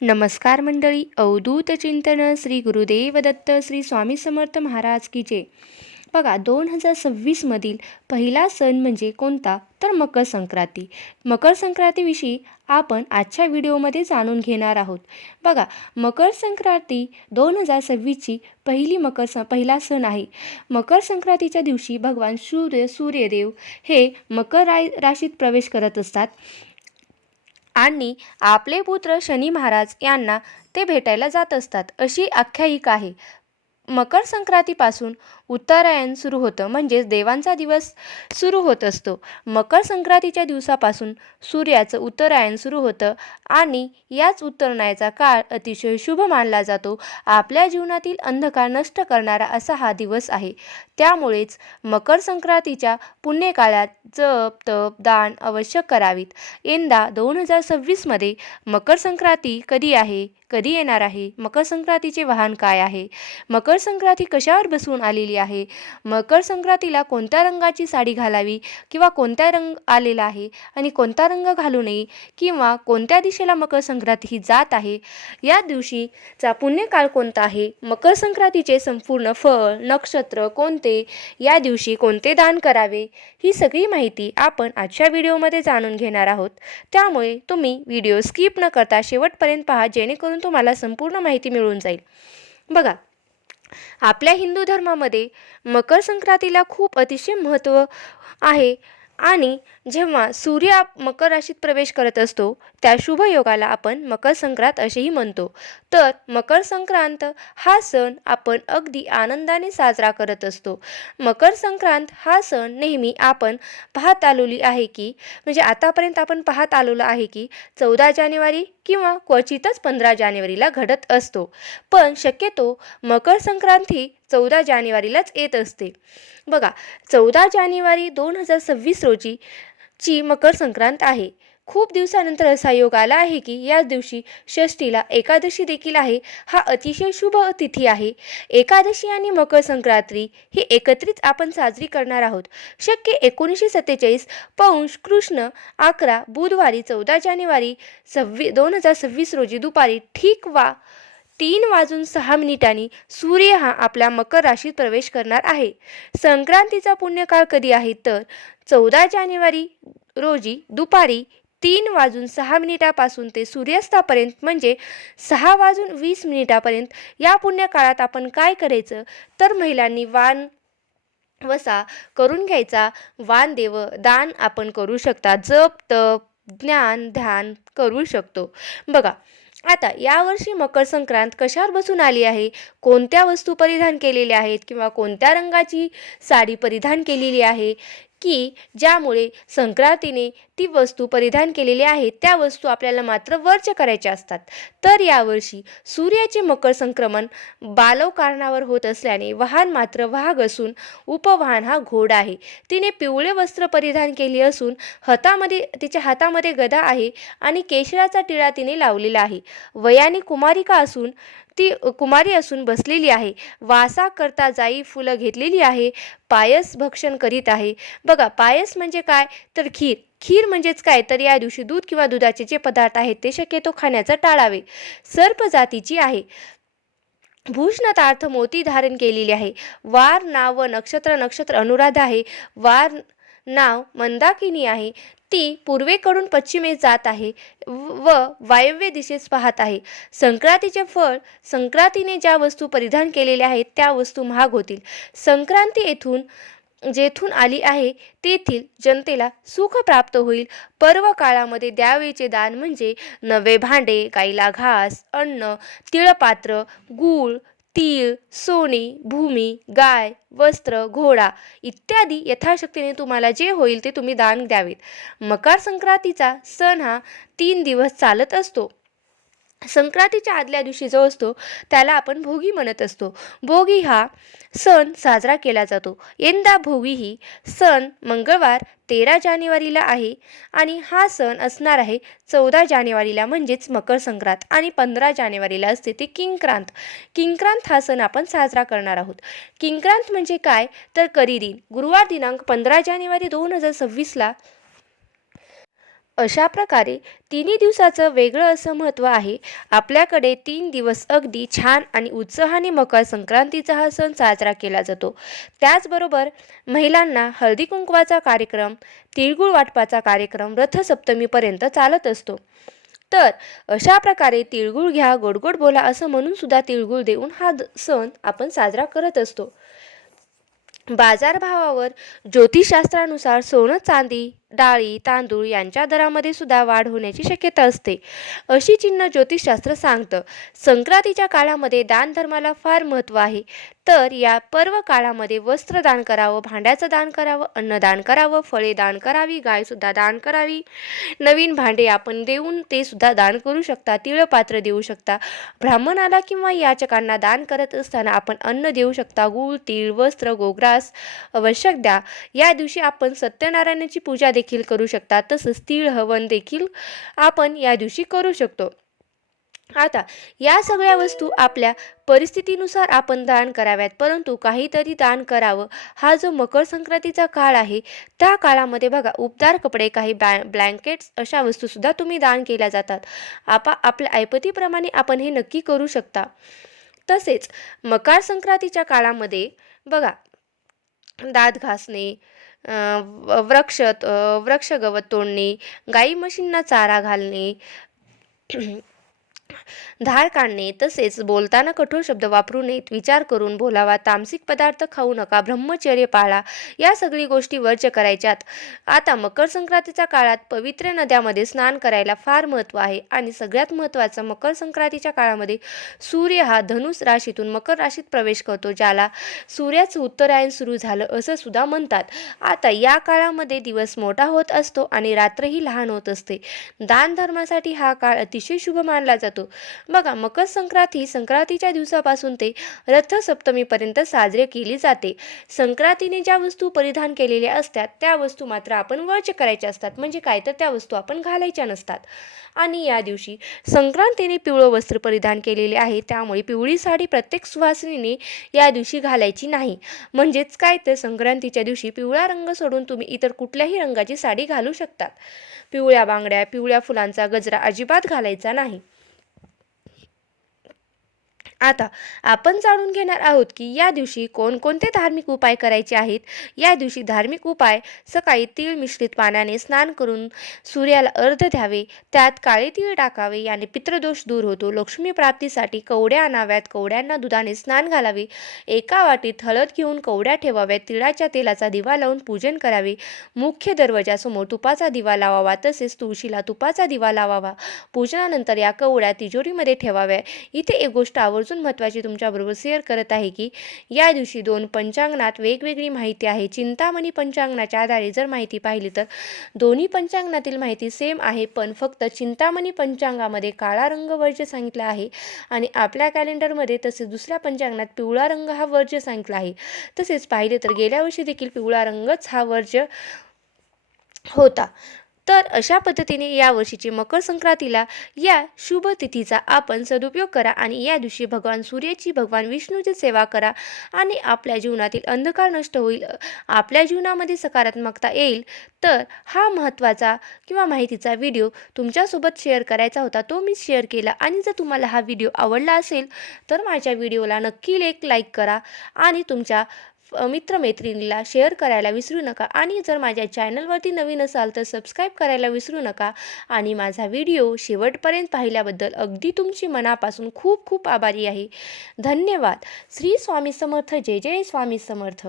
नमस्कार मंडळी. अवधूत चिंतन श्री गुरुदेव दत्त श्री स्वामी समर्थ महाराज की जय. बघा, 2026 मधील पहिला सण म्हणजे कोणता? तर मकर संक्रांती. मकर संक्रांतीविषयी आपण आजच्या व्हिडिओमध्ये जाणून घेणार आहोत. बघा, मकर संक्रांती 2026ची पहिला सण आहे. मकर संक्रांतीच्या दिवशी भगवान सूर्यदेव हे मकर राशीत प्रवेश करत असतात आणि आपले पुत्र शनी महाराज यांना ते भेटायला जात असतात, अशी आख्यायिका आहे. मकर संक्रांतीपासून उत्तरायण सुरू होतं, म्हणजेच देवांचा दिवस सुरू होत असतो. मकर संक्रांतीच्या दिवसापासून सूर्याचं उत्तरायण सुरू होतं आणि याच उत्तरायणाचा काळ अतिशय शुभ मानला जातो. आपल्या जीवनातील अंधकार नष्ट करणारा असा हा दिवस आहे. त्यामुळेच मकर संक्रांतीच्या पुण्यकाळात जप तप दान अवश्य करावीत. यंदा 2026मध्ये मकर संक्रांती कधी आहे, कधी येणार आहे, मकर संक्रांतीचे वाहन काय आहे, मकर संक्रांती कशावर बसून आलेली आहे, मकर संक्रांतीला कोणत्या रंगाची साडी घालावी किंवा कोणता रंग आलेला आहे आणि कोणता रंग घालू नये किंवा कोणत्या दिशेला मकर संक्रांती ही जात आहे, या दिवशीचा पुण्यकाळ कोणता आहे, मकर संक्रांतीचे संपूर्ण फळ नक्षत्र कोणते, या दिवशी कोणते दान करावे, ही सगळी माहिती आपण आजच्या व्हिडिओमध्ये जाणून घेणार आहोत. त्यामुळे तुम्ही व्हिडिओ स्किप न करता शेवटपर्यंत पहा, जेणेकरून तुम्हाला संपूर्ण माहिती मिळून जाईल. बघा, आपल्या हिंदू धर्मामध्ये मकर संक्रांतीला खूप अतिशय महत्त्व आहे आणि जेव्हा सूर्य मकर राशीत प्रवेश करत असतो त्या शुभ योगाला आपण मकर संक्रांत असेही म्हणतो. तर मकर संक्रांत हा सण आपण अगदी आनंदाने साजरा करत असतो. मकर संक्रांत हा सण नेहमी आपण पाहत आलेली आहे की आतापर्यंत आपण पाहत आलेलो आहे की 14 जानेवारी किंवा क्वचितच 15 जानेवारीला घडत असतो. पण शक्यतो मकर संक्रांती 14 जानेवारीलाच येत असते. बघा, 14 जानेवारी 2026 रोजीची मकर संक्रांत आहे. खूप दिवसानंतर असा योग आला आहे की या दिवशी षष्टीला एकादशी देखील आहे. हा अतिशय शुभ तिथी आहे. एकादशी आणि मकर संक्रांती ही एकत्रित आपण साजरी करणार आहोत. शक्य 1947 पौष कृष्ण 11 बुधवारी 14 जानेवारी 2026 रोजी दुपारी ठीक 3:06 सूर्य हा आपल्या मकर राशीत प्रवेश करणार आहे. संक्रांतीचा पुण्यकाळ कधी आहे तर 14 जानेवारी रोजी दुपारी 3:06 पासून ते सूर्यास्तापर्यंत, म्हणजे 6:20 या पुण्यकाळात आपण काय करायचं तर महिलांनी वाण वसा करून घ्यायचा. वाण देव दान आपण करू शकता. जप तप ज्ञान ध्यान करू शकतो. बघा, आता यावर्षी मकर संक्रांत कशावर बसून आली आहे, कोणत्या वस्तू परिधान केलेल्या आहेत किंवा कोणत्या रंगाची साडी परिधान केलेली आहे की ज्यामुळे संक्रांतीने ती वस्तू परिधान केलेली आहे त्या वस्तू आपल्याला मात्र वर्ज्य करायच्या असतात. तर यावर्षी सूर्याचे मकर संक्रमण बालव कारणावर होत असल्याने वाहन मात्र वाहक असून उपवाहन हा घोडा आहे. तिने पिवळे वस्त्र परिधान केले असून तिच्या हातामध्ये गदा आहे आणि केशराचा टिळा तिने लावलेला आहे. वयाने कुमारी असून बसलेली आहे. वासा करता जाई फुलं घेतलेली आहे. पायस भक्षण करीत आहे. बघा, पायस म्हणजे काय तर खीर म्हणजेच काय तर या दिवशी दूध किंवा दुधाचे जे पदार्थ आहेत ते शक्यतो खाण्याचं टाळावे. सर्प जातीची आहे. भूषणार्थ मोती धारण केलेली आहे. वार नाव व नक्षत्र अनुराधा आहे. वार नाव मंदाकिनी आहे. ती पूर्वेकडून पश्चिमेस जात आहे व वायव्य दिशेस पाहत आहे. संक्रांतीचे फळ, संक्रांतीने ज्या वस्तू परिधान केलेल्या आहेत त्या वस्तू महाग होतील. संक्रांती जेथून आली आहे तेथील जनतेला सुख प्राप्त होईल. पर्व काळामध्ये द्यावेचे दान म्हणजे नवे भांडे, गाईला घास, अन्न, तिळपात्र, गूळ, तीळ, सोने, भूमी, गाय, वस्त्र, घोडा इत्यादी यथाशक्तीने तुम्हाला जे होईल ते तुम्ही दान द्यावेत. मकर संक्रांतीचा सण हा 3 दिवस चालत असतो. संक्रांतीच्या आदल्या दिवशी जो असतो त्याला आपण भोगी म्हणत असतो. भोगी हा सण साजरा केला जातो. यंदा भोगी ही सण मंगळवार 13 जानेवारीला आहे आणि हा सण असणार आहे 14 जानेवारीला, म्हणजेच मकर संक्रांत, आणि 15 जानेवारीला असते ते किंक्रांत. किंक्रांत हा सण आपण साजरा करणार आहोत. किंक्रांत म्हणजे काय तर करी दिन. गुरुवार दिनांक 15 जानेवारी 2026ला अशा प्रकारे तिन्ही दिवसाचं वेगळं असं महत्त्व आहे. आपल्याकडे 3 दिवस अगदी छान आणि उत्साहाने मकर संक्रांतीचा हा सण साजरा केला जातो. त्याचबरोबर महिलांना हळदी कुंकवाचा कार्यक्रम, तिळगुळ वाटपाचा कार्यक्रम रथसप्तमीपर्यंत चालत असतो. तर अशा प्रकारे तिळगुळ घ्या, गोड गोड बोला असं म्हणून सुद्धा तिळगुळ देऊन हा सण आपण साजरा करत असतो. बाजारभावावर ज्योतिषशास्त्रानुसार सोनं, चांदी, डाळी, तांदूळ यांच्या दरामध्ये सुद्धा वाढ होण्याची शक्यता असते, अशी चिन्ह ज्योतिषशास्त्र सांगतं. संक्रांतीच्या काळामध्ये दानधर्माला फार महत्त्व आहे. तर या पर्व काळामध्ये वस्त्र दान करावं, भांड्याचं दान करावं, अन्नदान करावं, फळे दान करावी, गायसुद्धा दान करावी. नवीन भांडे आपण देऊन ते सुद्धा दान करू शकता, तिळपात्र देऊ शकता. ब्राह्मणाला किंवा याचकांना दान करत असताना आपण अन्न देऊ शकता. गूळ, तीळ, वस्त्र, गोग्रास आवश्यक द्या. या दिवशी आपण सत्यनारायणाची पूजा देखील करू शकता. तसंच तीळ हवन देखील आपण या दिवशी करू शकतो. आता या सगळ्या वस्तू आपल्या परिस्थितीनुसार आपण दान कराव्यात, परंतु काहीतरी दान करावं. हा जो मकर संक्रांतीचा काळ आहे, त्या काळामध्ये बघा उबदार कपडे, काही ब्लँकेट्स अशा वस्तूसुद्धा तुम्ही दान केल्या जातात. आपल्या ऐपतीप्रमाणे आपण हे नक्की करू शकता. तसेच मकर संक्रांतीच्या काळामध्ये बघा दात घासणे, वृक्ष गवत तोडणे, गाई म्हशींना चारा घालणे, धार काढणे, तसेच बोलताना कठोर शब्द वापरू नयेत, विचार करून बोलावा, तामसिक पदार्थ खाऊ नका, ब्रह्मचर्य पाळा, या सगळी गोष्टी वर्ज्य करायच्यात. आता मकर संक्रांतीच्या काळात पवित्र नद्यामध्ये स्नान करायला फार महत्त्व आहे. आणि सगळ्यात महत्त्वाचं, मकर संक्रांतीच्या काळामध्ये सूर्य हा धनुस राशीतून मकर राशीत प्रवेश करतो, ज्याला सूर्याचं उत्तरायण सुरू झालं असं सुद्धा म्हणतात. आता या काळामध्ये दिवस मोठा होत असतो आणि रात्रही लहान होत असते. दान धर्मासाठी हा काळ अतिशय शुभ मानला जातो. बघा मकर संक्रांतीच्या दिवसापासून ते रथसप्तमीपर्यंत साजरे केली जाते. संक्रांतीने ज्या वस्तू परिधान केलेल्या असतात त्या वस्तू मात्र आपण वर्ज्य करायच्या असतात. म्हणजे काय, तर त्या वस्तू आपण घालायच्या नसतात. आणि या दिवशी संक्रांतीने पिवळं वस्त्र परिधान केलेले आहे, त्यामुळे पिवळी साडी प्रत्येक सुवासिनीने या दिवशी घालायची नाही. म्हणजेच काय, तर संक्रांतीच्या दिवशी पिवळा रंग सोडून तुम्ही इतर कुठल्याही रंगाची साडी घालू शकतात. पिवळ्या बांगड्या, पिवळ्या फुलांचा गजरा अजिबात घालायचा नाही. आता आपण जाणून घेणार आहोत की या दिवशी कोणकोणते धार्मिक उपाय करायचे आहेत. या दिवशी धार्मिक उपाय: सकाळी तीळ मिश्रित पाण्याने स्नान करून सूर्याला अर्घ्य द्यावे, त्यात काळे तीळ टाकावे, याने पितृदोष दूर होतो. लक्ष्मी प्राप्तीसाठी कवड्या आणाव्यात, कवड्यांना दुधाने स्नान घालावे, एका वाटीत हळद घेऊन कवड्या ठेवाव्यात, तिळाच्या तेलाचा दिवा लावून पूजन करावे, मुख्य दरवाजासमोर तुपाचा दिवा लावावा, तसेच तुळशीला तुपाचा दिवा लावावा. पूजनानंतर या कवड्या तिजोरीमध्ये ठेवाव्या. इथे एक गोष्ट आवर्जून महत्त्वाची तुमच्याबरोबर शेअर करत आहे की या दिवशी 2 पंचांगणात वेगवेगळी माहिती आहे. चिंतामणी पंचांगणाच्या आधारे जर माहिती पाहिली तर दोन्ही पंचांगणातील माहिती सेम आहे, पण फक्त चिंतामणी पंचांगामध्ये काळा रंग वर्ज्य सांगितला आहे आणि आपल्या कॅलेंडरमध्ये तसेच दुसऱ्या पंचांगणात पिवळा रंग हा वर्ज्य सांगितला आहे. तसेच पाहिले तर गेल्या वर्षी देखील पिवळा रंगच हा वर्ज्य होता. तर अशा पद्धतीने या वर्षीची मकर संक्रांतीला या शुभ तिथीचा आपण सदुपयोग करा आणि या दिवशी भगवान सूर्याची, भगवान विष्णूची सेवा करा आणि आपल्या जीवनातील अंधकार नष्ट होईल, आपल्या जीवनामध्ये सकारात्मकता येईल. तर हा महत्त्वाचा किंवा माहितीचा व्हिडिओ तुमच्यासोबत शेअर करायचा होता, तो मी शेअर केला. आणि जर तुम्हाला हा व्हिडिओ आवडला असेल तर माझ्या व्हिडिओला नक्की एक लाईक करा आणि तुमच्या मित्रमैत्रिणीला शेअर करायला विसरू नका. आणि जर माझ्या चॅनलवरती नवीन असाल तर सबस्क्राईब करायला विसरू नका. आणि माझा व्हिडिओ शेवटपर्यंत पाहिल्याबद्दल अगदी तुमची मनापासून खूप खूप आभारी आहे. धन्यवाद. श्री स्वामी समर्थ. जय जय स्वामी समर्थ.